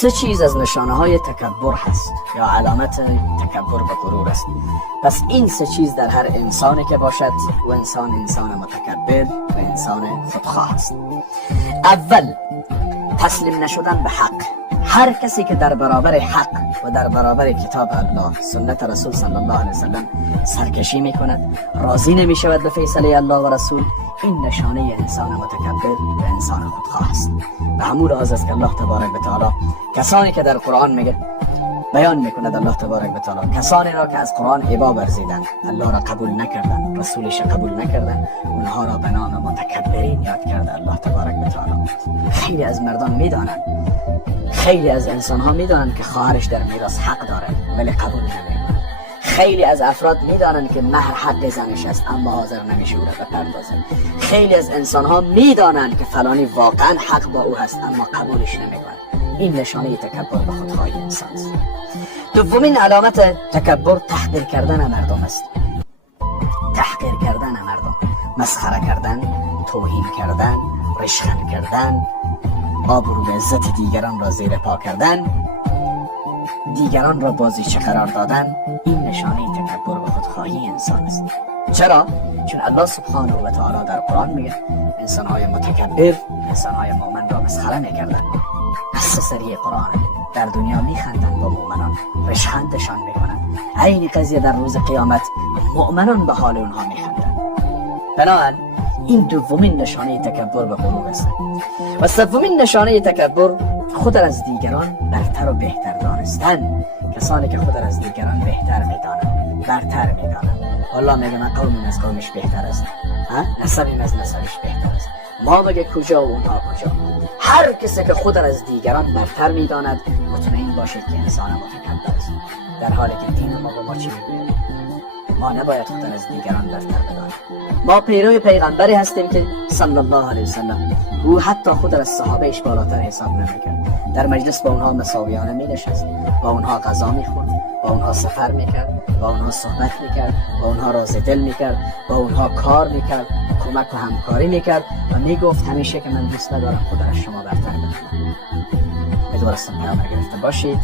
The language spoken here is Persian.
سه چیز از نشانه های تکبر هست یا علامت تکبر و غرور است. پس این سه چیز در هر انسانی که باشد و انسان متکبر و انسان خودخواه است. اول، تسلیم نشدن به حق. هر کسی که در برابر حق و در برابر کتاب الله، سنت رسول صلی الله علیه وسلم سرکشی می کند، راضی نمی شود به فیصله الله و رسول، این نشانه انسان متکبر و انسان خودخواه است. به همون راز است که الله تبارک و تعالی کسانی که در قرآن میگه بیان میکند، الله تبارک و تعالی کسانی را که از قرآن ابا ورزیدند، الله را قبول نکردند، رسولش قبول نکردند، اونها را به نام متکبرین یاد کرده الله تبارک و تعالی. خیلی از مردان میدانند، خیلی از انسان ها میدانند که خواهرش در میراث حق داره ولی قبول نمیکنند. خیلی از افراد میدانند که مهر حق زنش است اما حاضر نمیشه او را بپردازه. خیلی از انسان ها میدانند که فلانی واقعا حق با او هست اما قبولش نمیکنند. این نشانه تکبر به خودخواهی انسان است. دومین علامت تکبر تحقیر کردن مردم است. تحقیر کردن مردم، مسخره کردن، توهین کردن، رشخند کردن، آبرو و عزت دیگران را زیر پا کردن، دیگران را بازیچه قرار دادن، این نشانه تکبر و خودخواهی انسان است. چرا؟ چون الله سبحانه و تعالی در قرآن میگه انسان‌های متکبر انسان‌های مؤمن را مسخره میکردن. قصه سری قرآن در دنیا میخندن با مؤمنان، رشخندشان میکنن. عین قضیه در روز قیامت مؤمنان به حال اونها میخندن. بنابراین این دومین نشانه تکبر و غرور است. و سومین نشانه تکبر خود از دیگران برتر و بهتر دانستن. کسانی که خود از دیگران بهتر میدانند، برتر میدانند. الله میگه من قومی از قومش بهتر است، نسبی از نسبش بهتر است. ما بگه کجا و اونها کجا. هر کسی که خود از دیگران برتر میداند مطمئن باشید که انسان متکبر است. در حالی که دین ما چی میگه؟ ما نباید خود از دیگران برتر بدانیم. ما پیرو پیغمبری هستیم که صلی الله علیه وسلم او حتی خود از صحابهش بالاتر حساب نمیکرد. در مجلس با اونها مساویانه مینشست، با اونها غذا میخورد، با اونها سفر میکرد، با اونها صحبت میکرد، با اونها راز دل میکرد، با اونها کار میکرد، کمک و همکاری میکرد و میگفت همیشه که من دوست ندارم خود از شما برتر بدونم. امیدوارم پیام گرفته باشید.